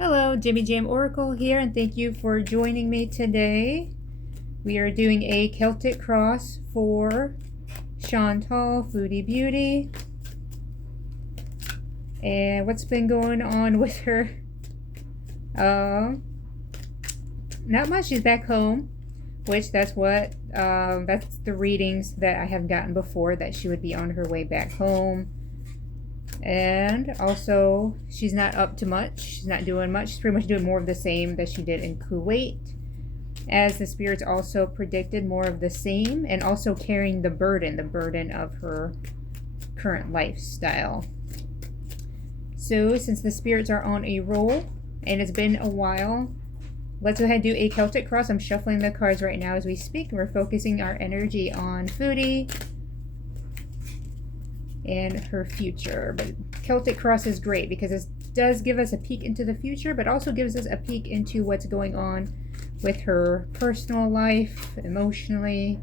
Hello, Jimmy Jam Oracle here, and thank you for joining me today. We are doing a Celtic cross for Chantal, Foodie Beauty. And what's been going on with her? Not much. She's back home, which that's the readings that I have gotten before, that she would be on her way back home. And also, she's not up to much. She's not doing much. She's pretty much doing more of the same that she did in Kuwait. As the spirits also predicted, more of the same, and also carrying the burden of her current lifestyle. So, since the spirits are on a roll, and it's been a while, let's go ahead and do a Celtic cross. I'm shuffling the cards right now as we speak. We're focusing our energy on Foodie and her future. But Celtic cross is great because it does give us a peek into the future, but also gives us a peek into what's going on with her personal life, emotionally,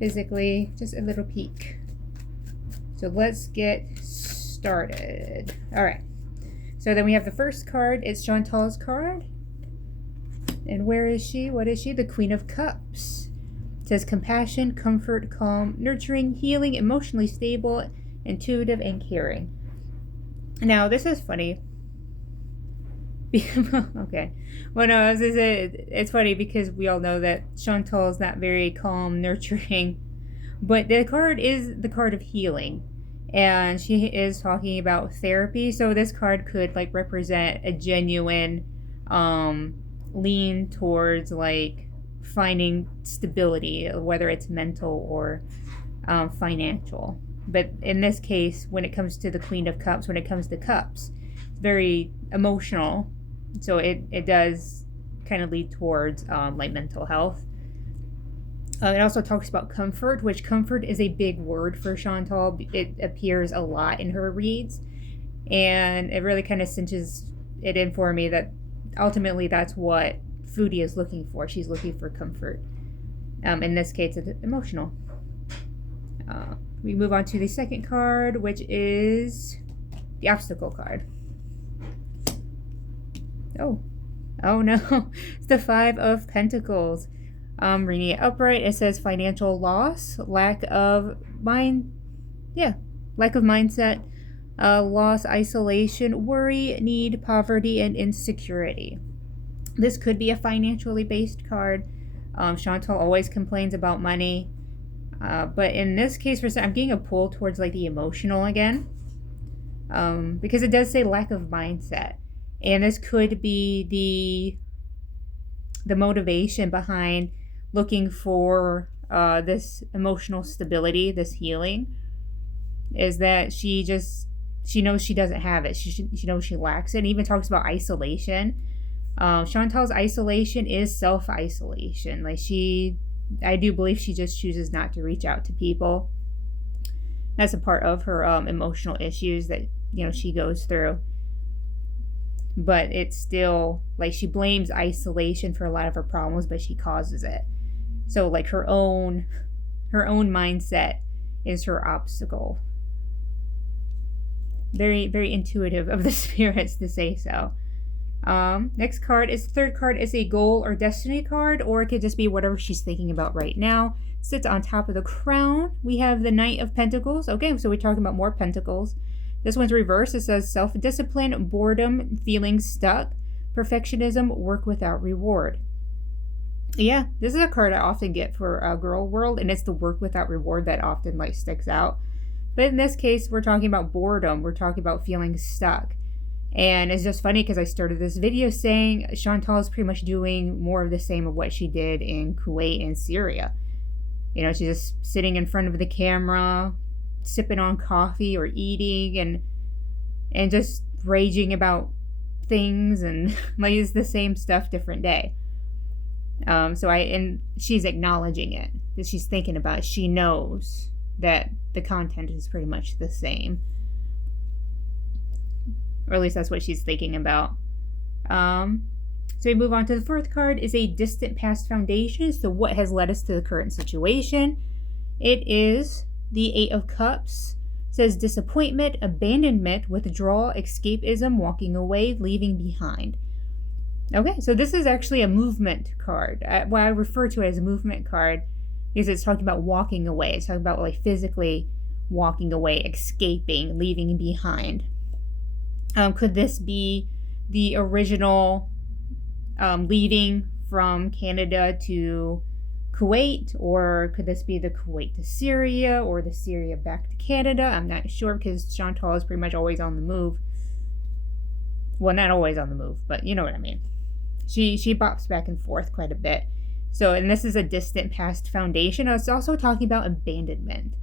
physically, just a little peek. So let's get started. All right. So then we have the first card. It's Chantal's card. And where is she? What is she? The Queen of Cups. It says compassion, comfort, calm, nurturing, healing, emotionally stable, intuitive, and caring. Now, this is funny. Okay. Well, no, it's funny because we all know that Chantal is not very calm, nurturing. But the card is the card of healing. And she is talking about therapy. So this card could like represent a genuine lean towards like finding stability, whether it's mental or financial. But in this case, when it comes to the Queen of Cups, when it comes to cups, it's very emotional. So it does kind of lead towards like mental health. It also talks about comfort, which comfort is a big word for Chantal. It appears a lot in her reads. And it really kind of cinches it in for me that ultimately that's what Foodie is looking for. She's looking for comfort. In this case, it's emotional. We move on to the second card, which is the obstacle card. Oh no, it's the Five of Pentacles. Reading it upright, it says financial loss, lack of mindset, loss, isolation, worry, need, poverty, and insecurity. This could be a financially based card. Chantal always complains about money. But in this case, I'm getting a pull towards like the emotional again. Because it does say lack of mindset. And this could be the motivation behind looking for this emotional stability, this healing, is that she knows she doesn't have it. She knows she lacks it. And even talks about isolation. Chantal's isolation is self-isolation. I do believe she just chooses not to reach out to people. That's a part of her emotional issues that she goes through. But it's still like she blames isolation for a lot of her problems, but she causes it. So like her own mindset is her obstacle. Very, very intuitive of the spirits to say so. Next card is the third card is a goal or destiny card, or it could just be whatever she's thinking about right now. Sits on top of the crown. We have the Knight of Pentacles. Okay, so we're talking about more pentacles. This one's reversed. It says self-discipline, boredom, feeling stuck, perfectionism, work without reward. Yeah, this is a card I often get for a girl world, and it's the work without reward that often like sticks out. But in this case, we're talking about boredom. We're talking about feeling stuck. And it's just funny because I started this video saying Chantal is pretty much doing more of the same of what she did in Kuwait and Syria. She's just sitting in front of the camera, sipping on coffee or eating and just raging about things, and like it's the same stuff, different day. And she's acknowledging it, that she's thinking about it. She knows that the content is pretty much the same. Or at least that's what she's thinking about. So we move on to the fourth card is a distant past foundation. So what has led us to the current situation? It is the Eight of Cups. It says disappointment, abandonment, withdrawal, escapism, walking away, leaving behind. Okay, so this is actually a movement card. What I refer to it as a movement card because it's talking about walking away. It's talking about like physically walking away, escaping, leaving behind. Could this be the original leaving from Canada to Kuwait, or could this be the Kuwait to Syria, or the Syria back to Canada? I'm not sure because Chantal is pretty much always on the move. Well, not always on the move, but you know what I mean. She bops back and forth quite a bit. So, and this is a distant past foundation. It's also talking about abandonment.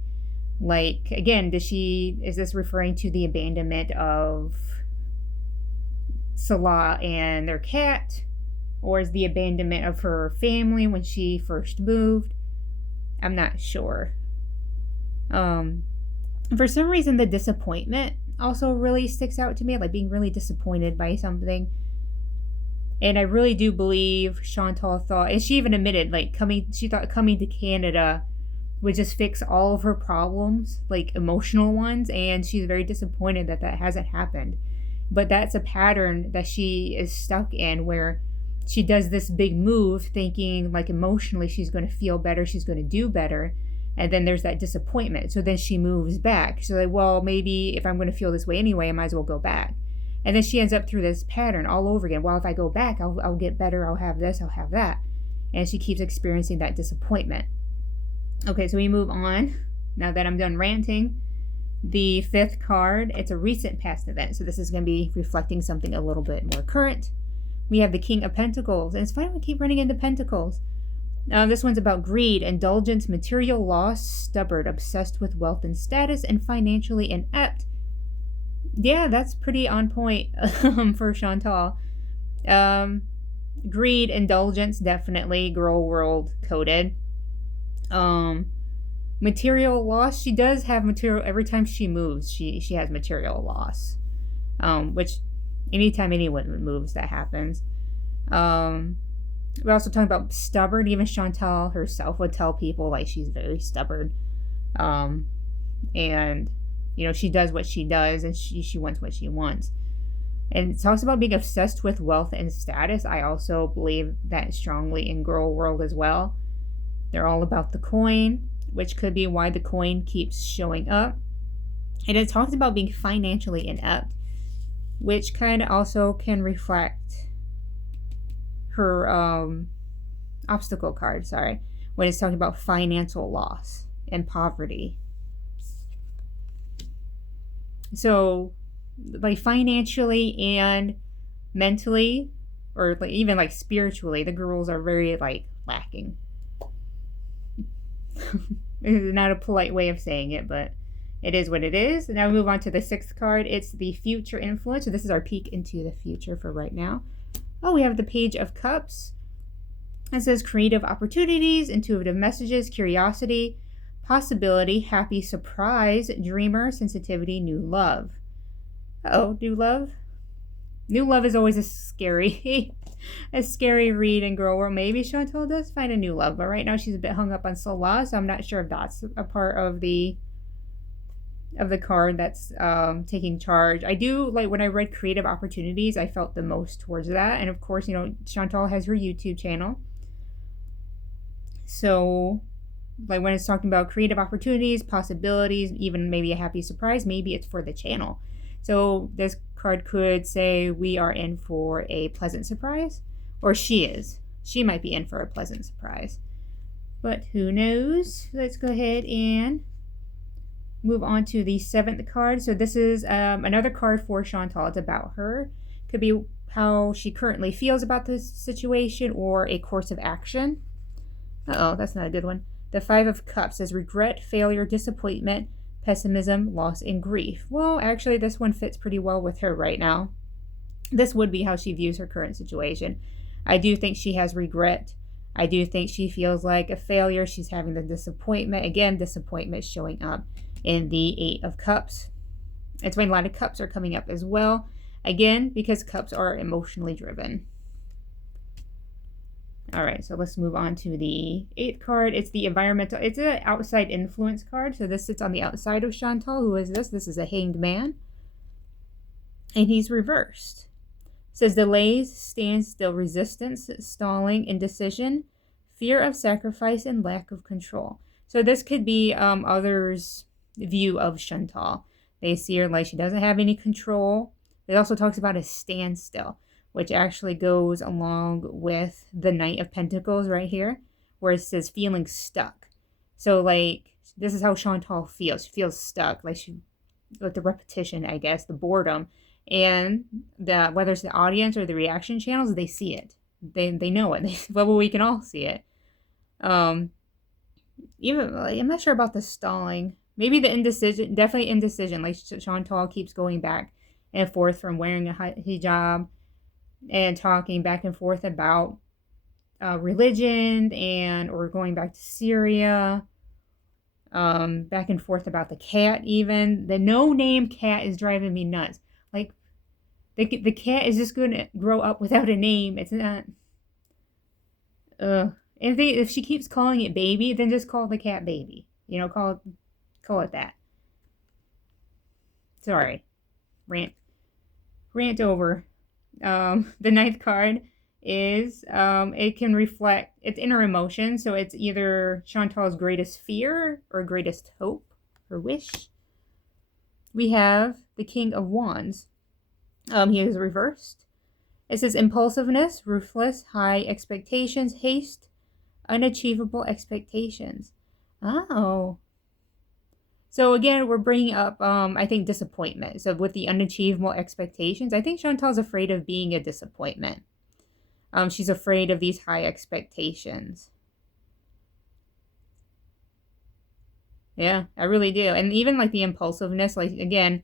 Like, again, is this referring to the abandonment of Salah and their cat? Or is the abandonment of her family when she first moved? I'm not sure. For some reason, the disappointment also really sticks out to me, like being really disappointed by something. And I really do believe Chantal thought, and she even admitted, like she thought coming to Canada would just fix all of her problems, like emotional ones, and she's very disappointed that that hasn't happened. But that's a pattern that she is stuck in, where she does this big move thinking like emotionally she's going to feel better, she's going to do better, and then there's that disappointment. So then she moves back. She's like, well, maybe if I'm going to feel this way anyway, I might as well go back. And then she ends up through this pattern all over again. Well, if I go back, I'll get better. I'll have this. I'll have that. And she keeps experiencing that disappointment. Okay, so we move on. Now that I'm done ranting, the fifth card, it's a recent past event. So this is going to be reflecting something a little bit more current. We have the King of Pentacles. And it's funny we keep running into Pentacles. This one's about greed, indulgence, material loss, stubborn, obsessed with wealth and status, and financially inept. Yeah, that's pretty on point for Chantal. Greed, indulgence, definitely girl world coded. Material loss, she does have material every time she moves. She has material loss, which anytime anyone moves, that happens. We're also talking about stubborn. Even Chantal herself would tell people like she's very stubborn, and you know, she does what she does, and she wants what she wants. And it talks about being obsessed with wealth and status. I also believe that strongly in girl world as well. They're all about the coin, which could be why the coin keeps showing up. And it talks about being financially inept, which kind of also can reflect her obstacle card, when it's talking about financial loss and poverty. So, like financially and mentally, or like even like spiritually, the girls are very like lacking. It's not a polite way of saying it, but it is what it is. Now we move on to the sixth card. It's the future influence. So this is our peek into the future for right now. Oh, we have the Page of Cups. It says creative opportunities, intuitive messages, curiosity, possibility, happy surprise, dreamer, sensitivity, new love. Uh-oh, new love? New love is always a scary read in girl world. Maybe Chantal does find a new love, but right now she's a bit hung up on Salah, so I'm not sure if that's a part of the card that's taking charge. I do like when I read creative opportunities, I felt the most towards that. And of course, you know, Chantal has her YouTube channel. So like when it's talking about creative opportunities, possibilities, even maybe a happy surprise, maybe it's for the channel. So this card could say we are in for a pleasant surprise, or she is. She might be in for a pleasant surprise. But who knows? Let's go ahead and move on to the seventh card. So this is another card for Chantal. It's about her. Could be how she currently feels about this situation or a course of action. Uh-oh, that's not a good one. The Five of Cups says regret, failure, disappointment, pessimism, loss, and grief. Well, actually, this one fits pretty well with her right now. This would be how she views her current situation. I do think she has regret. I do think she feels like a failure. She's having the disappointment. Again, disappointment showing up in the Eight of Cups. It's when a lot of cups are coming up as well. Again, because cups are emotionally driven. All right, so let's move on to the eighth card. It's the environmental. It's an outside influence card. So this sits on the outside of Chantal. Who is this? This is a Hanged Man. And he's reversed. says delays, standstill, resistance, stalling, indecision, fear of sacrifice, and lack of control. So this could be others' view of Chantal. They see her like she doesn't have any control. It also talks about a standstill, which actually goes along with the Knight of Pentacles right here, where it says feeling stuck. So like this is how Chantal feels. She feels stuck, like she, with the repetition, I guess, the boredom, and the whether it's the audience or the reaction channels, they see it. They know it. Well, we can all see it. Even like, I'm not sure about the stalling. Maybe the indecision, definitely indecision. Like Chantal keeps going back and forth from wearing a hijab and talking back and forth about religion and or going back to Syria. Back and forth about the cat. Even the no-name cat is driving me nuts. Like the cat is just going to grow up without a name. It's not. If she keeps calling it baby, then just call the cat baby. You know, call it that. Sorry, rant over. The ninth card is it can reflect its inner emotion. So it's either Chantal's greatest fear or greatest hope or wish. We have the King of Wands. He is reversed. It says impulsiveness, ruthless, high expectations, haste, unachievable expectations. Oh. So again, we're bringing up, I think, disappointment. So with the unachievable expectations, I think Chantal's afraid of being a disappointment. She's afraid of these high expectations. Yeah, I really do. And even like the impulsiveness, like again,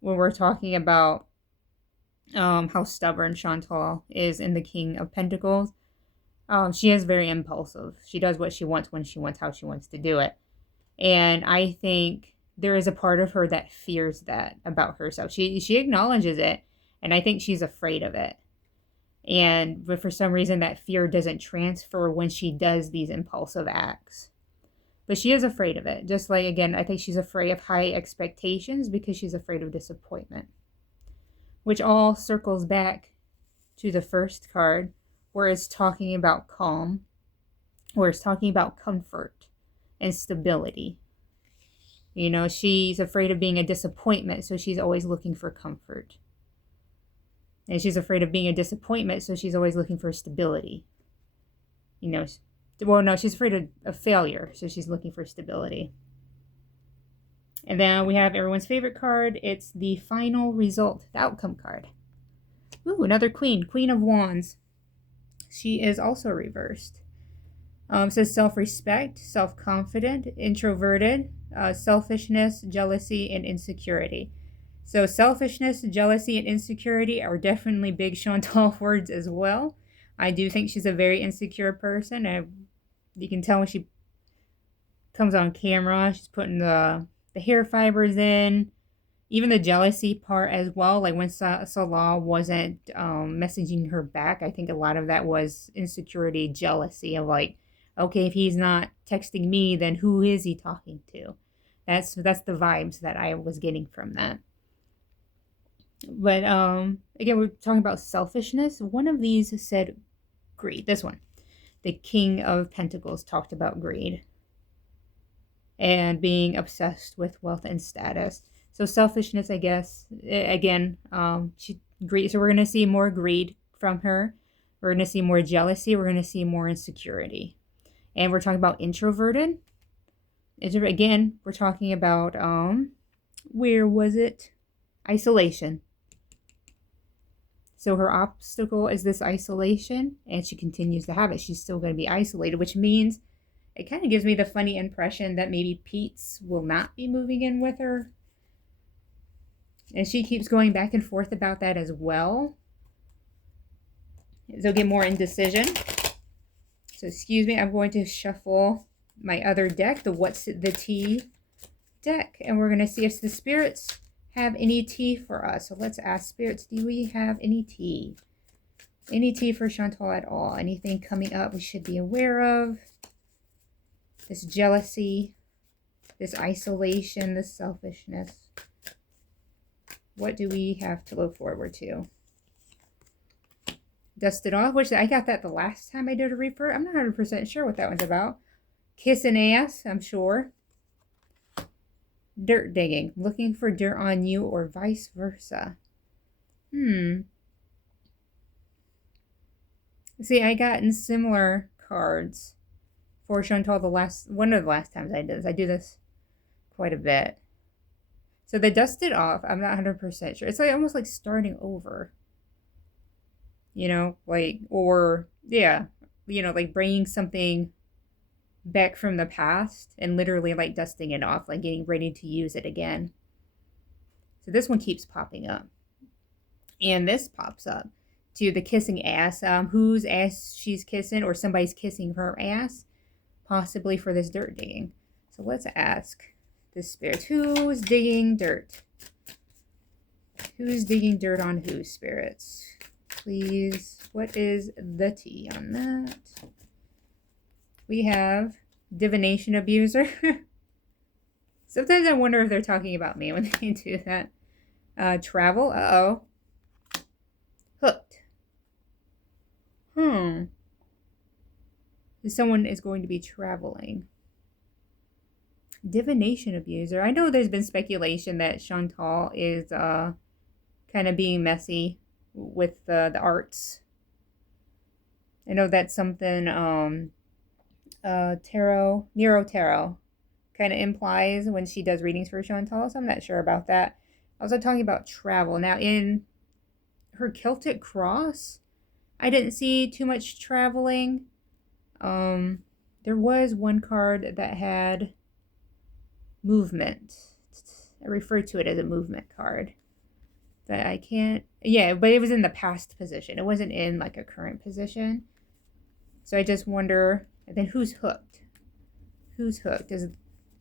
when we're talking about how stubborn Chantal is in the King of Pentacles, she is very impulsive. She does what she wants when she wants, how she wants to do it. And I think there is a part of her that fears that about herself. She acknowledges it, and I think she's afraid of it. But for some reason, that fear doesn't transfer when she does these impulsive acts. But she is afraid of it. Just like, again, I think she's afraid of high expectations because she's afraid of disappointment. Which all circles back to the first card, where it's talking about calm, where it's talking about comfort and stability. You know, she's afraid of being a disappointment, so she's always looking for comfort. And she's afraid of being a disappointment, so she's always looking for stability. You know, well, no, she's afraid of failure, so she's looking for stability. And then we have everyone's favorite card. It's the final result, the outcome card. Ooh, another queen, Queen of Wands. She is also reversed. Says self-respect, self-confident, introverted, selfishness, jealousy, and insecurity. So selfishness, jealousy, and insecurity are definitely big Chantal words as well. I do think she's a very insecure person. You can tell when she comes on camera, she's putting the hair fibers in. Even the jealousy part as well. Like when Salah wasn't messaging her back, I think a lot of that was insecurity, jealousy of like, okay, if he's not texting me, then who is he talking to? That's the vibes that I was getting from that. But again, we're talking about selfishness. One of these said greed. This one, the King of Pentacles, talked about greed and being obsessed with wealth and status. So selfishness, I guess, again, greed. So we're going to see more greed from her. We're going to see more jealousy. We're going to see more insecurity. And we're talking about introverted. Again, we're talking about, where was it? Isolation. So her obstacle is this isolation, and she continues to have it. She's still going to be isolated, which means it kind of gives me the funny impression that maybe Pete's will not be moving in with her. And she keeps going back and forth about that as well. So get more indecision. So excuse me, I'm going to shuffle my other deck, the What's the Tea deck. And we're going to see if the spirits have any tea for us. So let's ask spirits, do we have any tea? Any tea for Chantal at all? Anything coming up we should be aware of? This jealousy, this isolation, this selfishness. What do we have to look forward to? Dusted off, which I got that the last time I did a reefer. I'm not 100% sure what that one's about. Kissing ass, I'm sure. Dirt digging, looking for dirt on you or vice versa. See, I gotten similar cards for Chantal one of the last times I did this. I do this quite a bit. So they dusted off. I'm not 100% sure. It's like almost like starting over. You know, like, or, yeah, you know, like bringing something back from the past and literally like dusting it off, like getting ready to use it again. So this one keeps popping up. And this pops up to the kissing ass, whose ass she's kissing, or somebody's kissing her ass, possibly for this dirt digging. So let's ask the spirits, who's digging dirt? Who's digging dirt on who, spirits? Please, what is the tea on that? We have divination abuser. Sometimes I wonder if they're talking about me when they do that. Travel, uh-oh. Hooked. Someone is going to be traveling. Divination abuser. I know there's been speculation that Chantal is kind of being messy with the arts. I know that's something Nero Tarot kind of implies when she does readings for Chantal, so I'm not sure about that. Also talking about travel. Now in her Celtic Cross, I didn't see too much traveling. There was one card that had movement. I refer to it as a movement card. That I can't, yeah, but it was in the past position. It wasn't in like a current position. So I just wonder, and then who's hooked? Who's hooked? Is it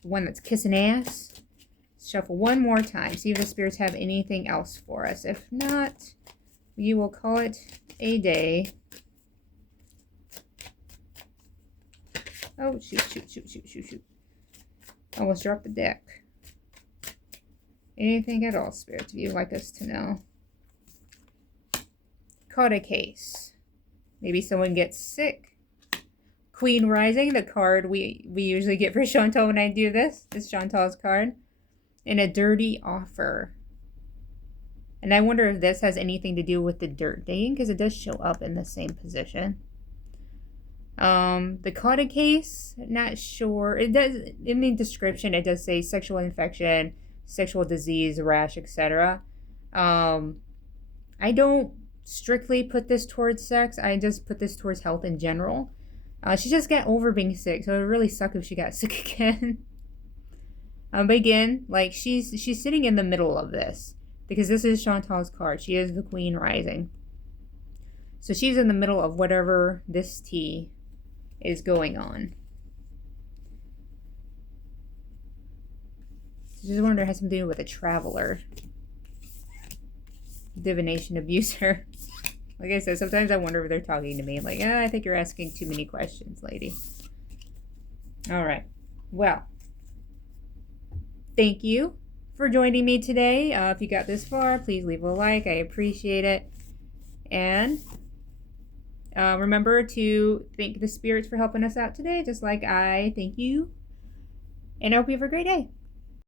the one that's kissing ass? Shuffle one more time. See if the spirits have anything else for us. If not, we will call it a day. Oh, shoot. Almost dropped the deck. Anything at all, spirits, if you'd like us to know. Caught a case. Maybe someone gets sick. Queen Rising, the card we usually get for Chantal when I do this. This is Chantal's card. And a dirty offer. And I wonder if this has anything to do with the dirt digging, because it does show up in the same position. The caught a case, not sure. It does, in the description, it does say sexual infection, sexual disease, rash, etc. I don't strictly put this towards sex. I just put this towards health in general. She just got over being sick, so it would really suck if she got sick again. But again, like she's sitting in the middle of this because this is Chantal's card. She is the Queen Rising, so she's in the middle of whatever this tea is going on. I just wonder if it has something to do with a traveler. Divination abuser. Like I said, sometimes I wonder if they're talking to me. Like, I think you're asking too many questions, lady. All right. Well, thank you for joining me today. If you got this far, please leave a like. I appreciate it. And remember to thank the spirits for helping us out today, just like I thank you. And I hope you have a great day.